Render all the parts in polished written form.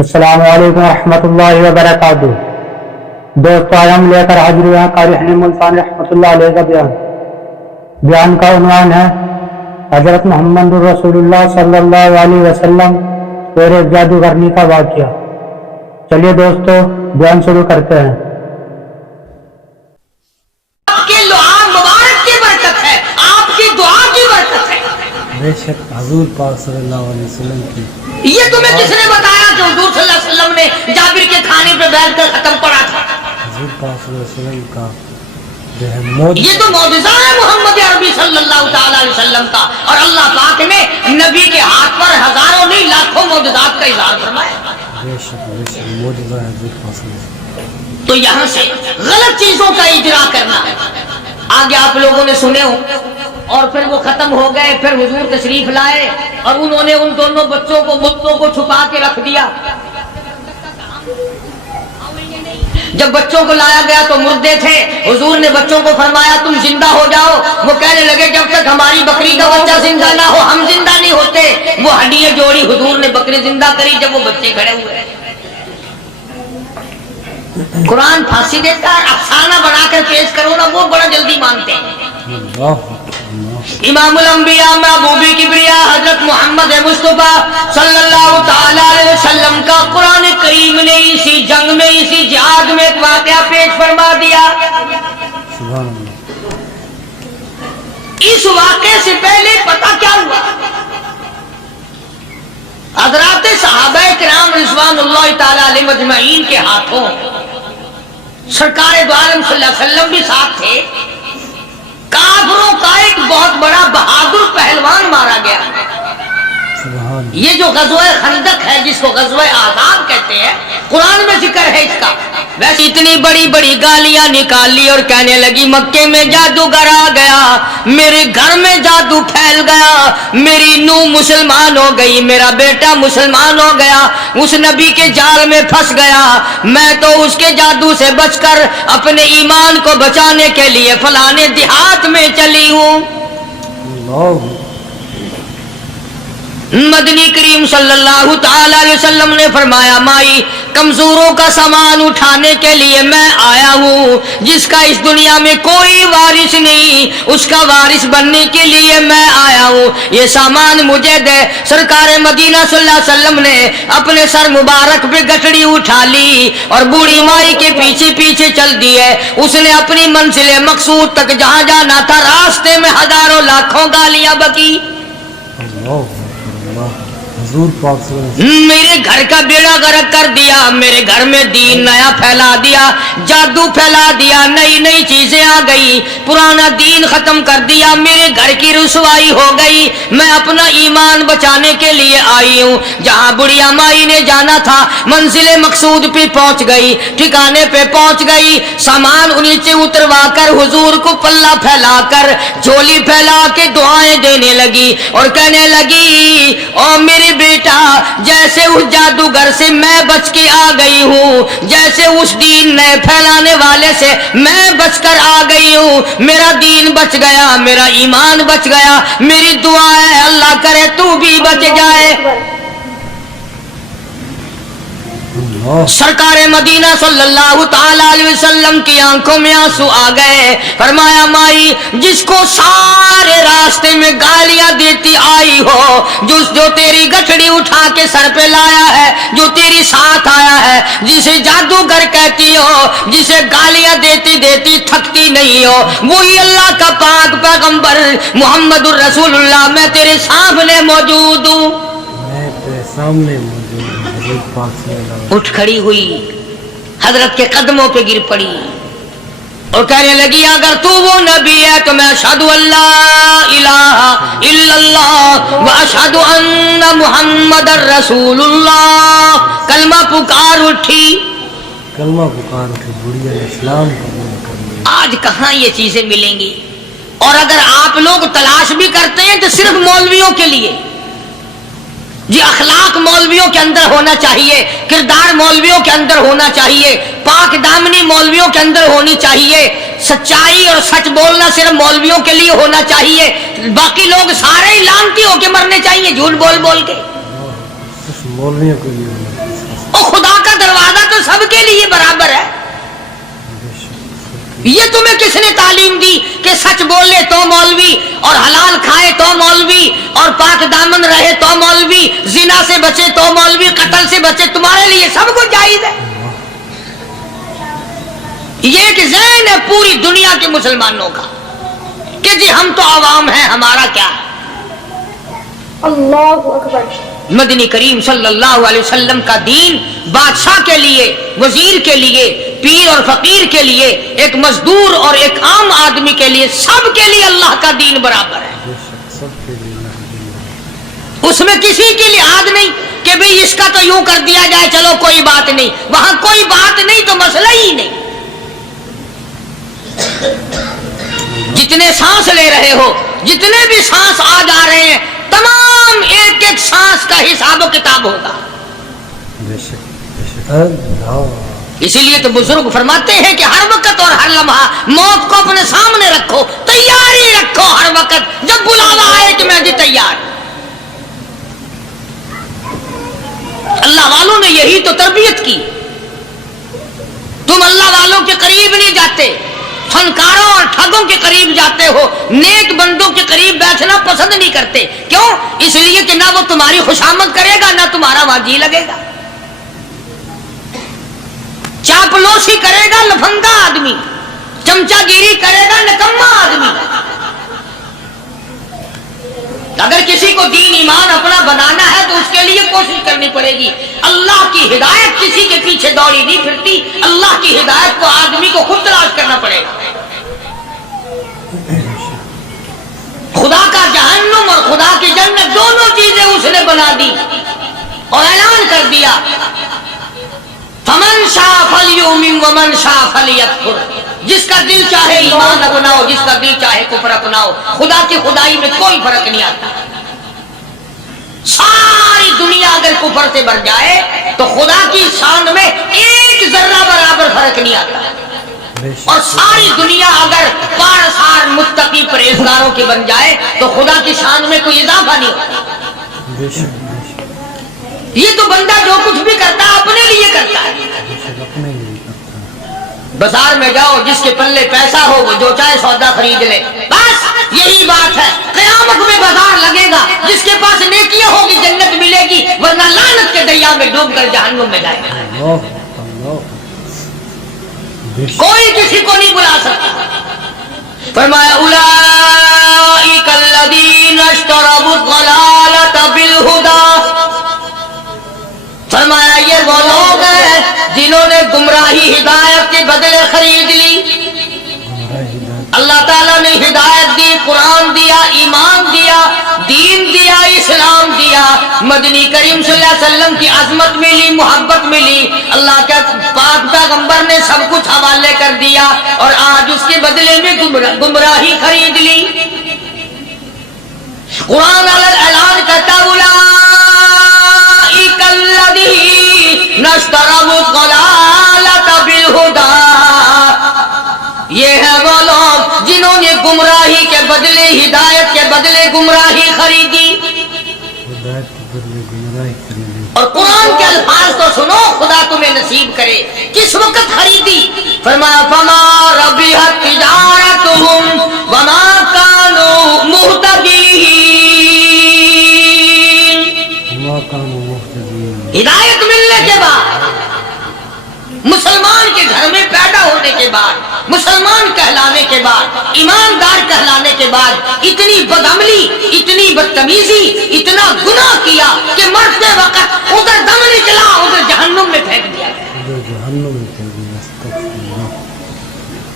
السلام علیکم ورحمۃ اللہ وبرکاتہ۔ دوستو آج ہم لے کر حاضر ہوئے ہیں قاری حنین ملتانی رحمۃ اللہ علیہ کا بیان کا عنوان ہے حضرت محمد رسول اللہ صلی اللہ علیہ وسلم اور ایک جادوگرنی کا واقعہ۔ چلیے دوستو بیان شروع کرتے ہیں۔ آپ کے دعا مبارک کی برکت ہے، آپ کی دعا کی برکت ہے۔ بے شک حضور پاک صلی اللہ علیہ وسلم کی یہ تمہیں کس نے بتایا کہ حضور صلی اللہ علیہ وسلم نے جابر کے کھانے پہ بیٹھ کر ختم پڑا تھا؟ حضور پاک صلی اللہ علیہ وسلم کا جو ہے موت، یہ تو معجزہ ہے محمد عربی صلی اللہ تعالی علیہ وسلم کا، اور اللہ پاک نے نبی کے ہاتھ پر ہزاروں نہیں لاکھوں معجزات کا اظہار فرمایا۔ بے شک موجزہ ہے حضور پاک صلی اللہ علیہ وسلم۔ تو یہاں سے غلط چیزوں کا اجرا کرنا ہے۔ آگے آپ لوگوں نے سنے ہو، اور پھر وہ ختم ہو گئے، پھر حضور تشریف لائے اور انہوں نے ان دونوں بچوں کو مردوں کو چھپا کے رکھ دیا۔ جب بچوں کو لایا گیا تو مردے تھے، حضور نے بچوں کو فرمایا تم زندہ ہو جاؤ۔ وہ کہنے لگے جب تک ہماری بکری کا بچہ زندہ نہ ہو ہم زندہ نہیں ہوتے۔ وہ ہڈیاں جوڑی، حضور نے بکری زندہ کری جب وہ بچے کھڑے ہوئے۔ قرآن پھانسی دیتا ہے، افسانہ بنا کر پیش کرو نا، وہ بڑا جلدی مانتے ہیں۔ امام الانبیاء محبوب کبریاء حضرت محمد مصطفیٰ صلی اللہ تعالی علیہ وسلم کا قرآن کریم نے اسی جنگ میں، اسی جہاد میں ایک واقعہ پیش فرما دیا۔ سبحان اللہ۔ اس واقعے سے پہلے پتہ کیا ہوا؟ حضرات صحابہ کرام رضوان اللہ تعالی علیہ مجمعین کے ہاتھوں سرکار دو عالم صلی اللہ علیہ وسلم بھی ساتھ تھے، کافروں کا ایک بہت بڑا بہادر پہلوان مارا گیا۔ یہ جو غزوہ خندق ہے، جس کو غزوہ احزاب کہتے ہیں، قرآن میں ذکر ہے اس کا۔ ویسے اتنی بڑی بڑی گالیاں نکالی اور کہنے لگی مکے میں جادوگر آ گیا، میرے گھر میں جادو پھیل گیا، میری نوح مسلمان ہو گئی، میرا بیٹا مسلمان ہو گیا، اس نبی کے جال میں پھنس گیا، میں تو اس کے جادو سے بچ کر اپنے ایمان کو بچانے کے لیے فلانے دیہات میں چلی ہوں۔ مدنی کریم صلی اللہ تعالی علیہ وسلم نے فرمایا مائی کمزوروں کا سامان اٹھانے کے لیے میں آیا ہوں، جس کا اس دنیا میں کوئی وارث نہیں اس کا وارث بننے کے لیے میں آیا ہوں، یہ سامان مجھے دے۔ سرکار مدینہ صلی اللہ علیہ وسلم نے اپنے سر مبارک پہ گٹڑی اٹھا لی اور بوڑھی مائی کے پیچھے پیچھے چل دی ہے۔ اس نے اپنی منزل مقصود تک جہاں جانا تھا، راستے میں ہزاروں لاکھوں گالیاں بکی۔ حضور پاک صلی اللہ علیہ وسلم میرے گھر کا بیڑا غرق کر دیا، میرے گھر میں دین نیا پھیلا دیا، جادو پھیلا دیا، نئی نئی چیزیں آ گئی، پرانا دین ختم کر دیا، میرے گھر کی رسوائی ہو گئی، میں اپنا ایمان بچانے کے لیے آئی ہوں۔ جہاں بڑھیا مائی نے جانا تھا منزل مقصود پہ پہنچ گئی، ٹھکانے پہ پہنچ گئی، سامان نیچے اتروا کر حضور کو پلہ پھیلا کر جھولی پھیلا کے دعائیں دینے لگی اور کہنے لگی او میرے بیٹا، جیسے اس جادوگر سے میں بچ کے آ گئی ہوں، جیسے اس دین نئے پھیلانے والے سے میں بچ کر آ گئی ہوں، میرا دین بچ گیا، میرا ایمان بچ گیا، میری دعا ہے اللہ کرے تو بھی بچ جائے۔ سرکار مدینہ صلی اللہ تعالی علیہ وسلم کی آنکھوں میں آنسو آ گئے۔ فرمایا مائی جس کو سارے راستے میں گالیاں دیتی آئی ہو، جو تیری گٹھڑی اٹھا کے سر پہ لایا ہے، جو تیری ساتھ آیا ہے، جسے جادوگر کہتی ہو، جسے گالیاں دیتی دیتی تھکتی نہیں ہو، وہی اللہ کا پاک پیغمبر محمد الرسول اللہ، میں تیرے سامنے موجود ہوں۔ میں تیرے سامنے موجود ہوں۔ حضور پاک صلی اللہ علیہ وسلم اٹھ کھڑی ہوئی، حضرت کے قدموں پہ گر پڑی اور کہنے لگی اگر تو وہ نبی ہے تو میں اشہد اللہ الہ الا اللہ و اشہد ان محمد الرسول اللہ۔ کلمہ پکار اٹھی، کلمہ پکار اٹھی، بڑھیا اسلام قبول کر لیا۔ آج کہاں یہ چیزیں ملیں گی؟ اور اگر آپ لوگ تلاش بھی کرتے ہیں تو صرف مولویوں کے لیے، جی اخلاق مولویوں کے اندر ہونا چاہیے، کردار مولویوں کے اندر ہونا چاہیے، پاک دامنی مولویوں کے اندر ہونی چاہیے، سچائی اور سچ بولنا صرف مولویوں کے لیے ہونا چاہیے، باقی لوگ سارے ہی لانتی ہو کے مرنے چاہیے جھوٹ بول بول کے۔ صرف مولویوں کے لیے سب کے لیے برابر ہے. یہ تمہیں کس نے تعلیم دی کہ سچ بولے تو مولوی, اور حلال کھائے تو مولوی, اور پاک دامن رہے تو مولوی, زنا سے بچے تو مولوی, قتل سے بچے, تمہارے لیے سب کچھ جائز ہے. یہ ایک ذہن ہے پوری دنیا کے مسلمانوں کا کہ جی ہم تو عوام ہیں, ہمارا کیا ہے. اللہ اکبر. مدنی کریم صلی اللہ علیہ وسلم کا دین بادشاہ کے لیے, وزیر کے لیے, پیر اور فقیر کے لیے, ایک مزدور اور ایک عام آدمی کے لیے, سب کے لیے اللہ کا دین برابر ہے. اس میں کسی کی لحاظ نہیں کہ بھئی اس کا تو یوں کر دیا جائے چلو کوئی بات نہیں, وہاں کوئی بات نہیں تو مسئلہ ہی نہیں. جتنے سانس لے رہے ہو, جتنے بھی سانس آ جا رہے ہیں, تمام ایک ایک سانس کا حساب و کتاب ہوگا. اسی لیے تو بزرگ فرماتے ہیں کہ ہر وقت اور ہر لمحہ موت کو اپنے سامنے رکھو, تیاری رکھو ہر وقت, جب بلاوا آئے کہ میں جی تیار. اللہ والوں نے یہی تو تربیت کی. تم اللہ والوں کے قریب نہیں جاتے, فنکاروں اور ٹھگوں کے قریب جاتے ہو, نیک بندوں کے قریب بیٹھنا پسند نہیں کرتے. کیوں؟ اس لیے کہ نہ وہ تمہاری خوشامد کرے گا, نہ تمہارا وہاں جی لگے گا. چاپلوسی کرے گا لفنگا آدمی, چمچا گیری کرے گا نکما آدمی. اگر کسی کو دین ایمان اپنا بنانا ہے تو اس کے لیے کوشش کرنی پڑے گی. اللہ کی ہدایت کسی کے پیچھے دوڑی نہیں پھرتی, اللہ کی ہدایت کو آدمی کو خود تلاش کرنا پڑے گا. خدا کا جہنم اور خدا کی جنت دونوں چیزیں اس نے بنا دی اور اعلان کر دیا, فمن شاء فلیؤمن ومن شاء فلیکفر. جس کا دل چاہے ایمان اپناؤ, جس کا دل چاہے کفر اپناؤ. خدا کی خدائی میں کوئی فرق نہیں آتا. ساری دنیا اگر کفر سے بھر جائے تو خدا کی شان میں ایک ذرہ برابر فرق نہیں آتا. اور ساری دنیا اگر پارسار متقی پرہیزگاروں کی بن جائے تو خدا کی شان میں کوئی اضافہ نہیں ہوتا. یہ تو بندہ جو کچھ بھی کرتا ہے اپنے لیے کرتا ہے. بازار میں جاؤ, جس کے پلے پیسہ ہو وہ جو چاہے سودا خرید لے, بس یہی بات ہے. قیامت میں بازار لگے گا, جس کے پاس نیکیاں ہوگی جنت ملے گی, ورنہ لعنت کے دریا میں ڈوب کر جہنم میں جائے گا. کوئی کسی کو نہیں بلا سکتا. فرمایا اولئک الذین اشتروا الضلالۃ بالہدی. فرمایا یہ وہ لوگ ہیں جنہوں نے گمراہی ہدایت کے بدلے خرید لی. اللہ تعالیٰ نے ہدایت دی, قرآن دیا, ایمان دیا, دین دیا, اسلام دیا, مدنی کریم صلی اللہ علیہ وسلم کی عظمت ملی, محبت ملی, اللہ کے پاک پیغمبر نے سب کچھ حوالے کر دیا, اور آج اس کے بدلے میں گمراہی خرید لی. قرآن اعلان کرتا اولئک الذین اشتروا الضلالۃ بالہدی. یہ ہے وہ لوگ جنہوں نے گمراہی کے بدلے ہدایت کے بدلے گمراہی خریدی. اور قرآن کے الفاظ تو سنو, خدا تمہیں نصیب کرے. کس وقت خریدی؟ فرمایا فما ربحت تجارتہم وما کانوا مہتدین. ہدایت ملنے کے بعد, مسلمان کے گھر میں پیدا ہونے کے بعد, مسلمان کہلانے کے بعد, ایماندار کہلانے کے بعد اتنی بدعملی, اتنی بدتمیزی, اتنا گناہ کیا کہ مرتے وقت ادھر دم نکلا, ادھر جہنم میں پھینک دیا گیا.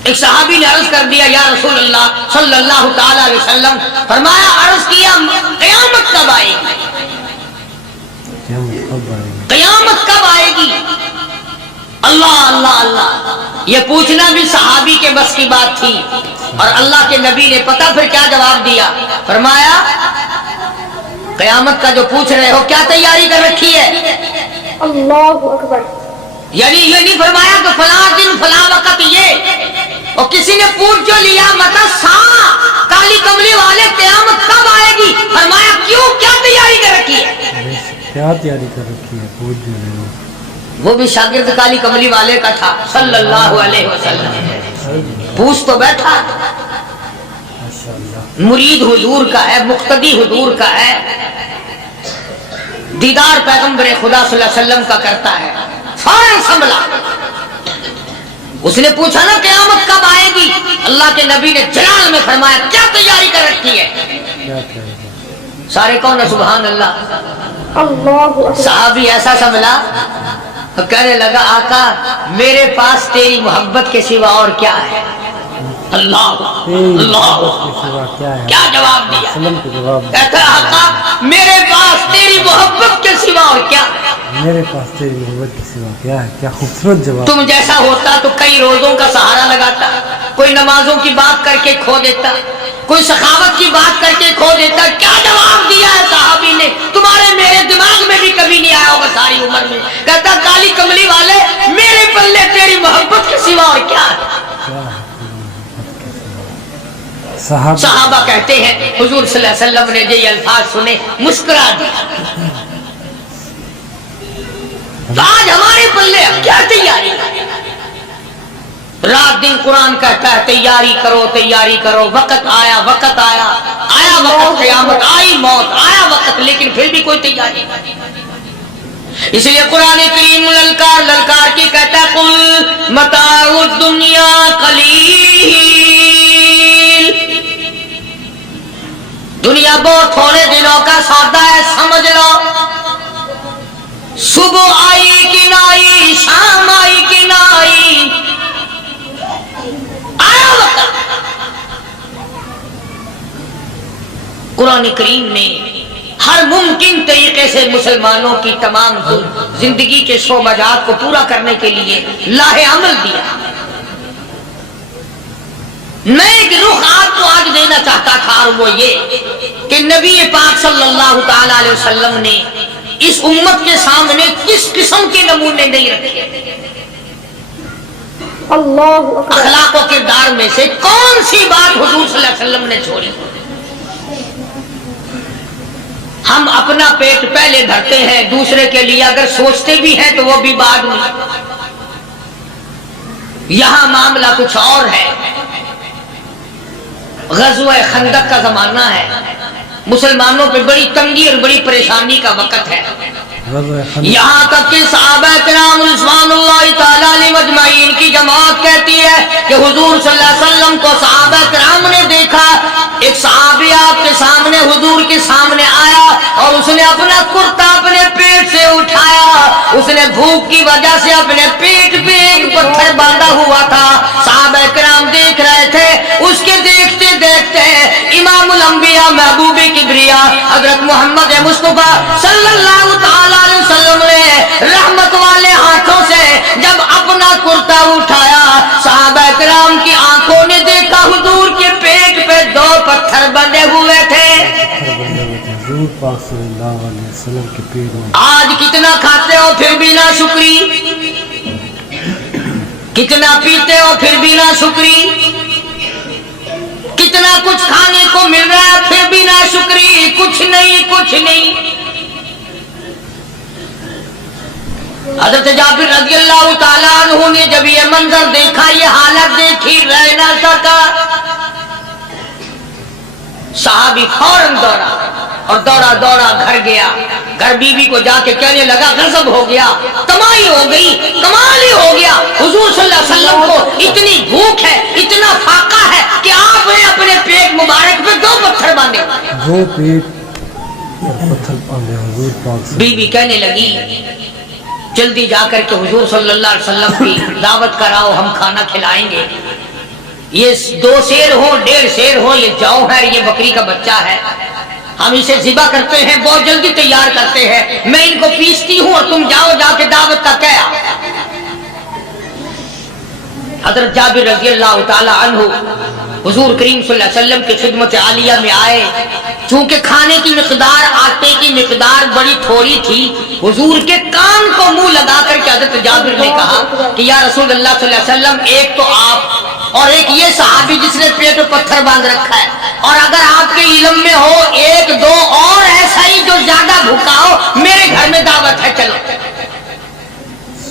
ایک صحابی نے عرض کر دیا, یا رسول اللہ صلی اللہ تعالی علیہ وسلم. فرمایا, عرض کیا قیامت کب آئے گی؟ قیامت کب آئے گی؟ اللہ اللہ اللہ. یہ پوچھنا بھی صحابی کے بس کی بات تھی, اور اللہ کے نبی نے پتہ پھر کیا جواب دیا. فرمایا قیامت کا جو پوچھ رہے ہو کیا تیاری کر رکھی ہے؟ اللہ اکبر. یعنی یہ نہیں فرمایا کہ فلاں دن فلاں وقت یہ, اور کسی نے پوچھ جو لیا متا ساں کالی کملی والے قیامت کب آئے گی؟ فرمایا کیوں, کیا تیاری کر رکھی ہے؟ کیا تیاری کر رکھی ہے؟ پوچھ جو رہے ہو. وہ بھی شاگرد کالی کملی والے کا تھا صلی اللہ علیہ وسلم، پوچھ تو بیٹھا، مرید حضور کا ہے، مقتدی حضور کا ہے، دیدار پیغمبر خدا صلی اللہ علیہ وسلم کا کرتا ہے، فوراً سنبھلا۔ اس نے پوچھا نا قیامت کب آئے گی؟ اللہ کے نبی نے جلال میں فرمایا کیا تیاری کر رکھی ہے؟ سارے کون ہے سبحان اللہ؟ اللہ صحابی ایسا سنبھلا تو کہنے لگا آقا میرے پاس تیری محبت کے سوا اور کیا ہے؟ اللہ اللہ کیا جواب دیا؟ کہتا آقا میرے پاس تیری محبت کے سوا اور کیا ہے؟ میرے پاس تیری محبت کے سوا کیا ہے؟ کیا خوبصورت جواب۔ تم جیسا ہوتا تو کئی روزوں کا سہارا لگاتا، کوئی نمازوں کی بات کر کے کھو دیتا، کوئی سخاوت کی بات کر کے کھو دیتا۔ کیا جواب دیا ہے صحابی نے؟ تمہارے میرے دماغ میں بھی کبھی نہیں آیا ہوگا ساری عمر میں۔ کہتا کالی کملی والے میرے پلے تیری محبت کے سوا اور کیا ہے؟ صحابہ کہتے ہیں حضور صلی اللہ علیہ وسلم نے جو یہ الفاظ سنے مسکرا دیا۔ آج ہمارے پلے کیا تیاری؟ رات دن قرآن کہتا ہے تیاری کرو تیاری کرو، وقت آیا وقت آیا، آیا وقت قیامت، آئی موت، آیا وقت، لیکن پھر بھی کوئی تیاری نہیں۔ اس لیے قرآن کریم للکار للکار کی کہتا ہے قل متاع الدنیا قلیل، دنیا بہت تھوڑے دنوں کا سودا ہے، سمجھ لو۔ صبح آئی کہ نہ آئی، شام آئی کہ نہ آئی، آیا وقت۔ قرآن کریم نے ہر ممکن طریقے سے مسلمانوں کی تمام زندگی کے شعبہ جات کو پورا کرنے کے لیے لاہ عمل دیا۔ میں ایک رخ آپ کو آج دینا چاہتا تھا، اور وہ یہ کہ نبی پاک صلی اللہ تعالی علیہ وسلم نے اس امت کے سامنے کس قسم کے نمونے نہیں رکھے۔ اللہ اخلاق و کردار میں سے کون سی بات حضور صلی اللہ علیہ وسلم نے چھوڑی؟ ہم اپنا پیٹ پہلے دھرتے ہیں، دوسرے کے لیے اگر سوچتے بھی ہیں تو وہ بھی بعد میں۔ یہاں معاملہ کچھ اور ہے۔ غزوہ خندق کا زمانہ ہے، مسلمانوں پہ بڑی تنگی اور بڑی پریشانی کا وقت ہے، یہاں تک کہ صحابہ کرام رضوان اللہ تعالی علیہم اجمعین کی جماعت کہتی ہے کہ حضور صلی اللہ علیہ وسلم کو صحابہ کرام نے دیکھا، ایک صحابی آپ کے سامنے حضور کے سامنے آیا اور اس نے اپنا کرتا اپنے پیٹ سے اٹھایا، اس نے بھوک کی وجہ سے اپنے پیٹ پہ ایک پتھر باندھا ہوا تھا، صحابہ کرام دیکھ رہے تھے، اس کے دیکھتے دیکھتے امام الانبیاء محبوب کبریا حضرت محمد مصطفیٰ صلی اللہ تعالی علیہ وسلم نے رحمت والے ہاتھوں سے جب اپنا کرتا اٹھایا، صحابہ کرام کی آنکھوں نے دیکھا حضور کے پیٹ پہ دو پتھر بندھے ہوئے تھے۔ حضور پاک صلی اللہ علیہ وسلم کے پیٹ میں آج کتنا کھاتے ہو پھر بھی نہ شکری، کتنا پیتے ہو پھر بھی نہ شکری، کتنا کچھ کھانے کو مل رہا ہے پھر بھی نہ شکری، کچھ نہیں کچھ نہیں۔ حضرت جابر رضی اللہ تعالیٰ عنہ نے جب یہ منظر دیکھا، یہ حالت دیکھی، رہ نہ سکا، صحابی فوراً دوڑا اور دوڑا دوڑا گھر گیا، گھر بیوی کو جا کے کہنے لگا غضب ہو گیا، کمائی ہو گئی، کمال ہی ہو گیا، حضور صلی اللہ علیہ وسلم کو اتنی بھوک ہے، اتنا فاقہ ہے کہ آپ نے اپنے پیٹ مبارک پہ دو پتھر باندھے۔ دو پیٹ اور پتھر باندھے حضور پاک سے۔ بیوی کہنے لگی جلدی جا کر کے حضور صلی اللہ علیہ وسلم کی دعوت کراؤ، ہم کھانا کھلائیں گے، یہ 2 شیر ہو 1.5 شیر ہو، یہ جاؤ ہے، یہ بکری کا بچہ ہے، ہم اسے ذبح کرتے ہیں، بہت جلدی تیار کرتے ہیں، میں ان کو پیستی ہوں اور تم جاؤ جا کے دعوت کا کیا۔ حضرت جابر رضی اللہ تعالی عنہ حضور کریم صلی اللہ علیہ وسلم کی خدمت عالیہ میں آئے، چونکہ کھانے کی مقدار، آٹے کی مقدار بڑی تھوڑی تھی، حضور کے کان کو منہ لگا کر کے حضرت جابر نے کہا کہ یا رسول اللہ صلی اللہ علیہ وسلم، ایک تو آپ اور ایک یہ صحابی جس نے پیٹ پر پتھر باندھ رکھا ہے، اور اگر آپ کے علم میں ہو 1-2 اور ایسا ہی جو زیادہ بھوکا ہو، میرے گھر میں دعوت ہے، چلو۔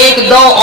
1, 2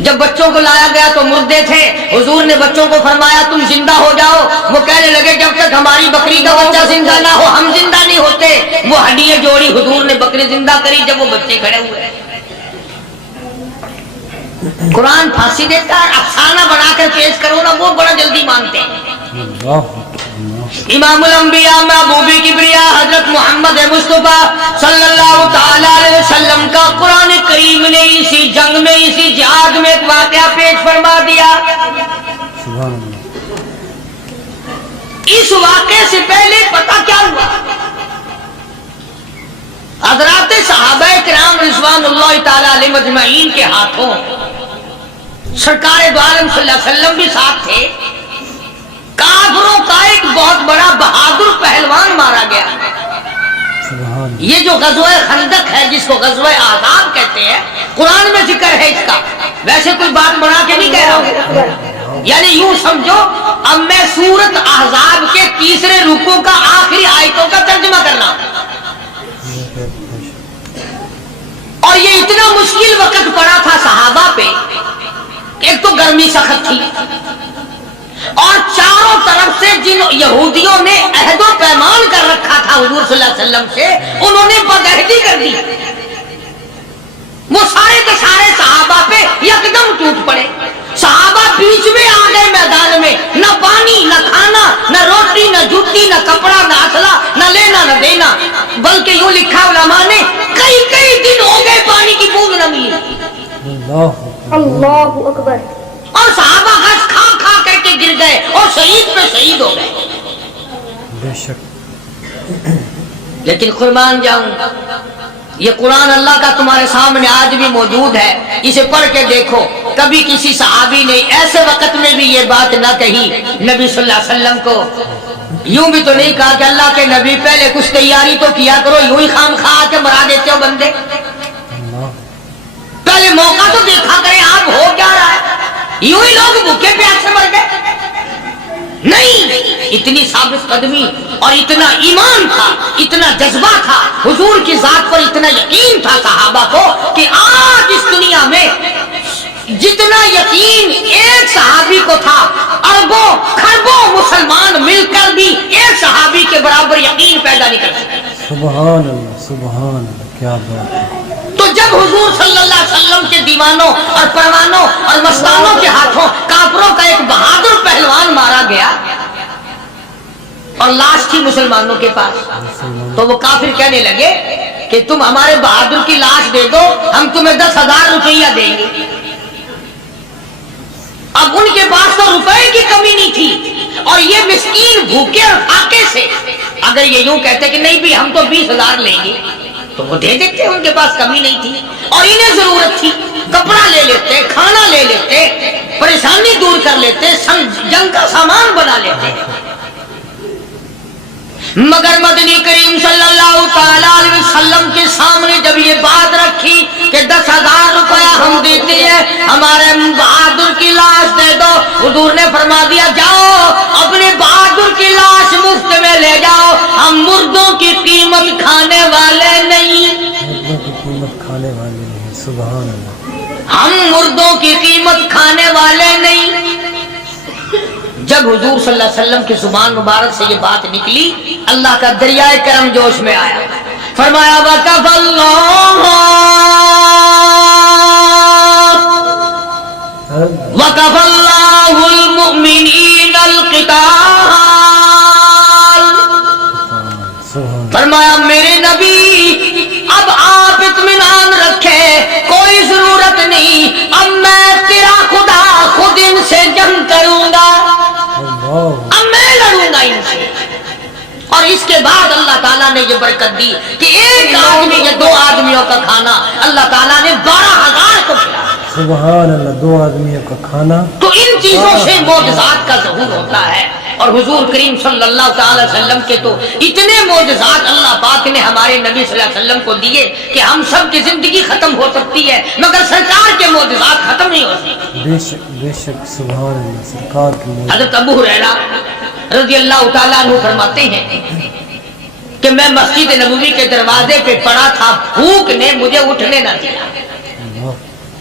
جب بچوں کو لایا گیا تو مردے تھے، حضور نے بچوں کو فرمایا تم زندہ ہو جاؤ، وہ کہنے لگے جب تک ہماری بکری کا بچہ زندہ نہ ہو ہم زندہ نہیں ہوتے۔ وہ ہڈیاں جوڑی، حضور نے بکری زندہ کری جب وہ بچے کھڑے ہوئے۔ قرآن پھانسی دیتا ہے، افسانہ بنا کر پیش کرو نا، وہ بڑا جلدی مانتے ہیں۔ امام الانبیاء محبوب کبریا حضرت محمد مصطفیٰ صلی اللہ تعالی علیہ وسلم کا قرآن کریم نے اسی جنگ میں، اسی جہاد میں ایک واقعہ پیش فرما دیا۔ اس واقعے سے پہلے پتہ کیا ہوا؟ حضرات صحابہ کرام رضوان اللہ تعالی علیہ مجمعین کے ہاتھوں سرکار دو عالم صلی اللہ علیہ وسلم بھی ساتھ تھے، کافروں کا ایک بہت بڑا بہادر پہلوان مارا گیا۔ یہ جو غزوہ خندق ہے، جس کو غزوہ احزاب کہتے ہیں، قرآن میں ذکر ہے اس کا، ویسے کوئی بات بنا کے نہیں کہہ رہا ہوں، یعنی یوں سمجھو اب میں سورت احزاب کے تیسرے رکوع کا آخری آیتوں کا ترجمہ کر رہا ہوں۔ اور یہ اتنا مشکل وقت پڑا تھا صحابہ پہ، ایک تو گرمی سخت تھی، اور چاروں طرف سے جن یہودیوں نے عہد و پیمان کر رکھا تھا حضور صلی اللہ علیہ وسلم سے، انہوں نے بدعہدی کر دی۔ وہ سارے کے سارے صحابہ پہ یکدم ٹوٹ پڑے۔ صحابہ بیچ میں آ گئے میدان میں، نہ پانی، نہ کھانا، نہ روٹی، نہ جوتی، نہ کپڑا، نہ اسلحہ، نہ لینا نہ دینا، بلکہ یوں لکھا علماء نے کئی دن ہو گئے پانی کی بوند نہ ملی۔ اللہ اکبر۔ اور صحابہ غش کھا کھا کر کے گر گئے اور شہید پہ شہید ہو گئے۔ بے شک۔ لیکن قربان جاؤں، یہ قرآن اللہ کا تمہارے سامنے آج بھی موجود ہے، اسے پڑھ کے دیکھو۔ کبھی کسی صحابی نے ایسے وقت میں بھی یہ بات نہ کہی نبی صلی اللہ علیہ وسلم کو، یوں بھی تو نہیں کہا کہ اللہ کے نبی پہلے کچھ تیاری تو کیا کرو، یوں ہی خام خواہ کے مرا دیتے ہو بندے، پہلے موقع تو دیکھا کریں آپ ہو کیا رہا ہے، یوں ہی لوگ بھوکے پیاسے مر گئے۔ نہیں، اتنی ثابت قدمی اور اتنا ایمان تھا، اتنا جذبہ تھا، حضور کی ذات پر اتنا یقین تھا صحابہ کو کہ آج اس دنیا میں جتنا یقین ایک صحابی کو تھا، اربوں کھربوں مسلمان مل کر بھی ایک صحابی کے برابر یقین پیدا نہیں کر سکتے۔ سبحان اللہ، سبحان اللہ، کیا بات ہے۔ تو جب حضور صلی اللہ علیہ وسلم کے دیوانوں اور پروانوں اور مستانوں کے ہاتھوں کافروں کا ایک بہادر پہلوان مارا گیا اور لاش تھی مسلمانوں کے پاس، تو وہ کافر کہنے لگے کہ تم ہمارے بہادر کی لاش دے دو، ہم تمہیں 10,000 روپیہ دیں گے۔ اب ان کے پاس تو روپے کی کمی نہیں تھی، اور یہ مسکین بھوکے اور فاقے سے اگر یہ یوں کہتے کہ نہیں بھی ہم تو 20,000 لیں گے تو وہ دے دیتے، ان کے پاس کمی نہیں تھی، اور انہیں ضرورت تھی، کپڑا لے لیتے، کھانا لے لیتے، پریشانی دور کر لیتے، جنگ کا سامان بنا لیتے۔ مگر مدنی کریم صلی اللہ تعالی علیہ وسلم کے سامنے جب یہ بات رکھی کہ 10,000 روپیہ ہم دیتے ہیں، ہمارے بہادر کی لاش دے دو، حضور نے فرما دیا جاؤ اپنے بہادر کی لاش مفت میں لے جاؤ، ہم مردوں کی قیمت کھانے والے نہیں، مردوں کی قیمت کھانے والے نہیں، سبحان اللہ، ہم مردوں کی قیمت کھانے والے نہیں۔ جب حضور صلی اللہ علیہ وسلم کی زبان مبارک سے یہ بات نکلی، اللہ کا دریائے کرم جوش میں آیا، فرمایا وَكَفَى اللَّهُ الْمُؤْمِنِينَ الْقِتَالَ، فرمایا میرے نبی اب آپ اطمینان رکھے، کوئی ضرورت نہیں، اب میں تیرا خدا خود ان سے جنگ کروں گا، اب میں لڑوں گا ان سے۔ اور اس کے بعد اللہ تعالیٰ نے یہ برکت دی کہ ایک آدمی یا 2 آدمیوں کا کھانا اللہ تعالیٰ نے 12,000 کو کھلایا۔ سبحان اللہ، 2 آدمیوں کا کھانا۔ تو ان چیزوں سے معجزات کا ظہور ہوتا ہے، اور حضور کریم صلی اللہ تعالی وسلم کے تو اتنے معجزات اللہ پاک نے ہمارے نبی صلی اللہ علیہ وسلم کو دیے کہ ہم سب کی زندگی ختم ہو سکتی ہے مگر سرکار کے معجزات ختم نہیں ہو سکتی۔ بے شک بے شک، سبحان اللہ، سرکار کی معجزات۔ حضرت ابو ہریرہ رضی اللہ تعالیٰ عنہ فرماتے ہیں کہ میں مسجد نبوی کے دروازے پہ پڑا تھا، بھوک نے مجھے اٹھنے نہ دیا،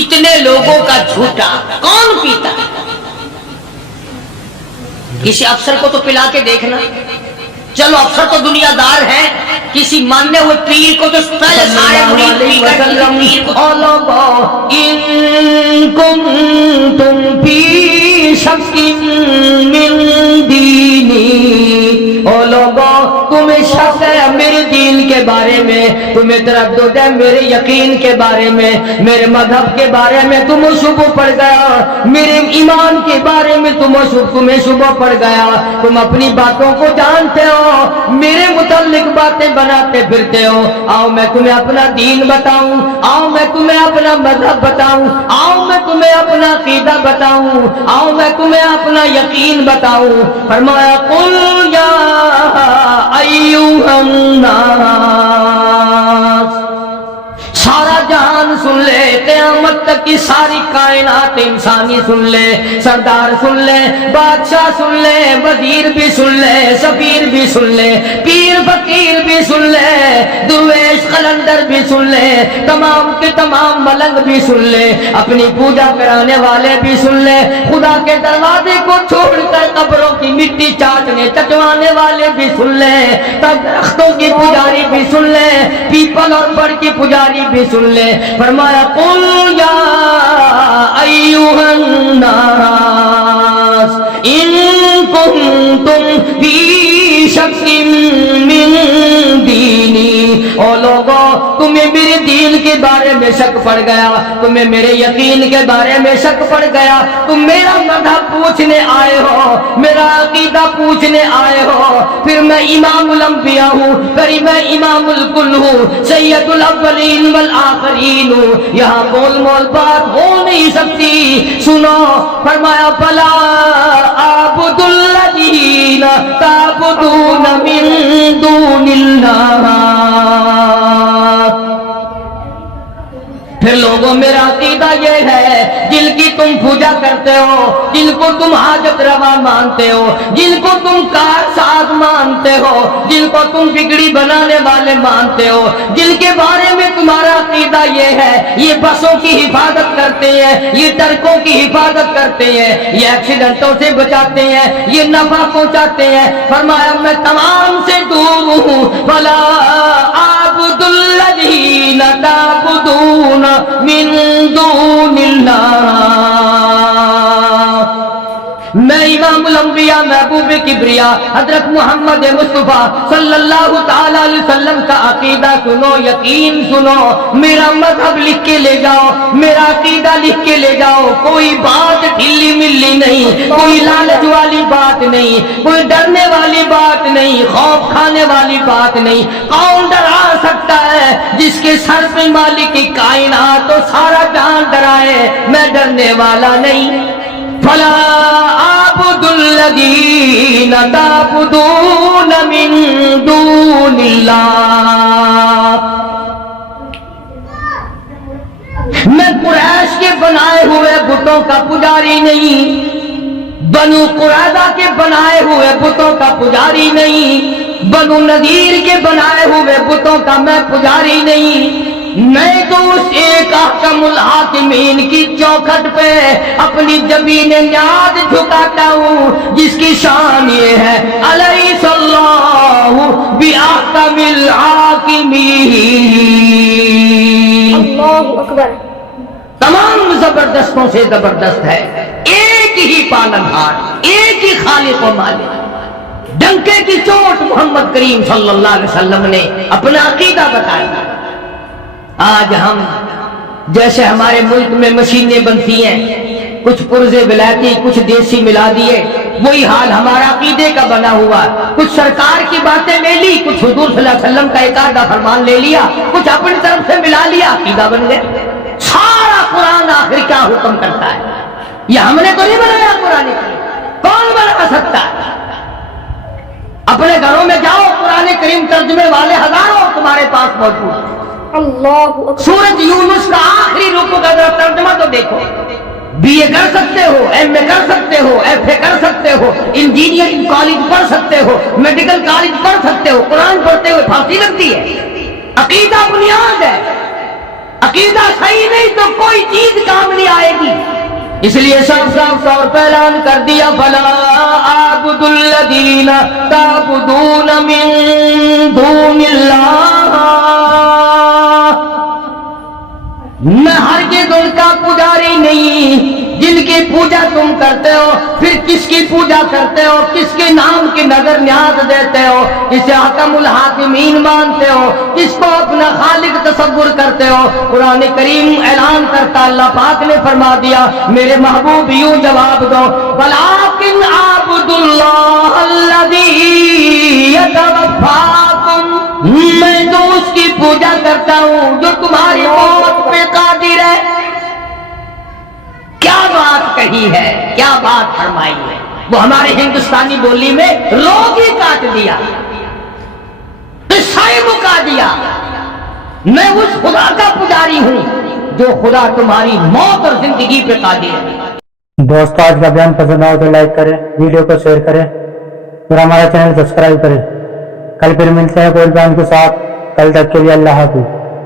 اتنے لوگوں کا جھوٹا کون پیتا ہے؟ کسی افسر کو تو پلا کے دیکھنا. چلو افسر تو دنیا دار ہے, کسی ماننے ہوئے پیر کو تو پہلے سارے مرید پی کر پیر کو ان کنتم فی شک من دینی, او لوگو تمہیں شک ہے میرے دین کے بارے میں, تمہیں تردد ہے میرے یقین کے بارے میں, میرے مذہب کے بارے میں تمہیں شبہ پڑ گیا, میرے ایمان کے بارے میں تمہیں شبہ پڑ گیا, تم اپنی باتوں کو جانتے ہو, میرے متعلق باتیں بناتے پھرتے ہو. آؤ میں تمہیں اپنا دین بتاؤں, آؤ میں تمہیں اپنا مذہب بتاؤں, آؤ میں تمہیں اپنا عقیدہ بتاؤں, آؤ میں تمہیں اپنا یقین بتاؤں. فرمایا قل یا ایھا الناس, سارا جہان سن لے, قیامت تک کی ساری کائنات انسانی سن لے, سردار سن لے, بادشاہ سن لے, وزیر بھی سن لے, سفیر بھی سن لے, پیر فقیر بھی سن لے, درویش قلندر بھی سن لے, تمام کے تمام ملنگ بھی سن لے, اپنی پوجا کرانے والے بھی سن لے, خدا کے دروازے کو چھوڑ کر قبروں کی مٹی چاٹنے چٹوانے والے بھی سن لے, تب درختوں کی پجاری بھی سن لے, پیپل اور بڑ کی پجاری بھی سن لے. فرمایا قل یا ایھا الناس ان کنتم فی شک من دینی, او لوگو تمہیں میرے دین کے بارے میں شک پڑ گیا, تمہیں میرے یقین کے بارے میں شک پڑ گیا, تم میرا مذہب پوچھنے آئے ہو, میرا عقیدہ پوچھنے آئے ہو, پھر میں امام الانبیاء ہوں, پھر میں امام الکل ہوں, سید الاولین والآخرین ہوں, یہاں بول مول بات ہو نہیں سکتی. سنو, فرمایا فلا اعبد الذین تعبدون من دون اللہ. پھر لوگوں میرا عقیدہ یہ ہے, جن کی تم پوجا کرتے ہو, جن کو تم حاجت روا مانتے ہو, جن کو تم کار ساز مانتے ہو, جن کو تم بگڑی بنانے والے مانتے ہو, جن کے بارے میں تمہارا عقیدہ یہ ہے یہ بسوں کی حفاظت کرتے ہیں, یہ ٹرکوں کی حفاظت کرتے ہیں, یہ ایکسیڈنٹوں سے بچاتے ہیں, یہ نفع پہنچاتے ہیں. فرمایا میں تمام سے دور ہوں. فلا اعبد الذین تعبدون من دون اللہ. میں امام الانبیاء محبوب کبریا حضرت محمد مصطفیٰ صلی اللہ تعالی علیہ وسلم کا عقیدہ سنو, یقین سنو, میرا مذہب لکھ کے لے جاؤ, میرا عقیدہ لکھ کے لے جاؤ. کوئی بات ڈھیلی ملی نہیں, کوئی لالچ والی بات نہیں, کوئی ڈرنے والی بات نہیں, خوف کھانے والی بات نہیں. کون ڈرا سکتا ہے جس کے سر پہ مالک کی کائنات تو سارا جہان ڈرائے, میں ڈرنے والا نہیں. فلا اعبد الذین تعبدون من دون اللہ. میں قریش کے بنائے ہوئے بتوں کا پجاری نہیں, بنو قریظہ کے بنائے ہوئے بتوں کا پجاری نہیں, بنو نذیر کے بنائے ہوئے بتوں کا میں پجاری نہیں. میں تو اس ایک احکم الحاکمین کی چوکھٹ پہ اپنی جبین نیاز جھکاتا ہوں جس کی شان یہ ہے الیس اللہ باحکم الحاکمین. اللہ اکبر. تمام زبردستوں سے زبردست ہے, ایک ہی پالنہار, ایک ہی خالق و مالک. ڈنکے کی چوٹ محمد کریم صلی اللہ علیہ وسلم نے اپنا عقیدہ بتایا. آج ہم جیسے ہمارے ملک میں مشینیں بنتی ہیں, کچھ پرزے ولایتی کچھ دیسی ملا دیے, وہی حال ہمارا عقیدے کا بنا ہوا. کچھ سرکار کی باتیں لے لی, کچھ حضور صلی اللہ علیہ وسلم کا ایک آدھا فرمان لے لیا, کچھ اپنی طرف سے ملا لیا, عقیدہ بن گیا. سارا قرآن آخر کیا حکم کرتا ہے؟ یہ ہم نے تو نہیں بنایا قرآن کریم, کون بنا سکتا ہے؟ اپنے گھروں میں جاؤ, قرآن کریم ترجمے والے ہزاروں تمہارے پاس موجود ہیں. اللہ اکبر. سورۃ یونس کا آخری رکوع کا ذرا ترجمہ تو دیکھو. بی اے کر سکتے ہو, ایم اے کر سکتے ہو, ایف اے کر سکتے ہو, انجینئرنگ کالج پڑھ سکتے ہو, میڈیکل کالج پڑھ سکتے ہو, قرآن پڑھتے ہوئے پھانسی لگتی ہے. عقیدہ بنیاد ہے, عقیدہ صحیح نہیں تو کوئی چیز کام نہیں آئے گی. اس لیے صاف صاف طور پہ اعلان کر دیا فلا اعبد الذین تعبدون من دون اللہ، میں ہرگز ان کا پجاری نہیں جن کی پوجا تم کرتے ہو. پھر کس کی پوجا کرتے ہو؟ کس کے نام کی نظر نیاز دیتے ہو؟ کسے حکم الحاکمین مانتے ہو؟ کس کو اپنا خالق تصور کرتے ہو؟ قرآن کریم اعلان کرتا اللہ پاک نے فرما دیا میرے محبوب یوں جواب دو وَلَٰكِنْ أَعْبُدُ اللَّهَ الَّذِي يَتَوَفَّاكُمْ، میں تو اس کی پوجا کرتا ہوں جو تمہاری موت پہ قادر ہے. کیا بات کہی ہے، کیا بات فرمائی ہے. وہ ہمارے ہندوستانی بولی میں روگ ہی کاٹ دیا، قصہ ہی مکا دیا. میں اس خدا کا پجاری ہوں جو خدا تمہاری موت اور زندگی پہ قادر ہے. دوستو آج کا بیان پسند آؤ تو لائک کریں، ویڈیو کو شیئر کریں اور ہمارا چینل سبسکرائب کریں. کل پھر ملتے ہیں کوئی بیان کے ساتھ. کل تک کے لیے اللہ حافظ.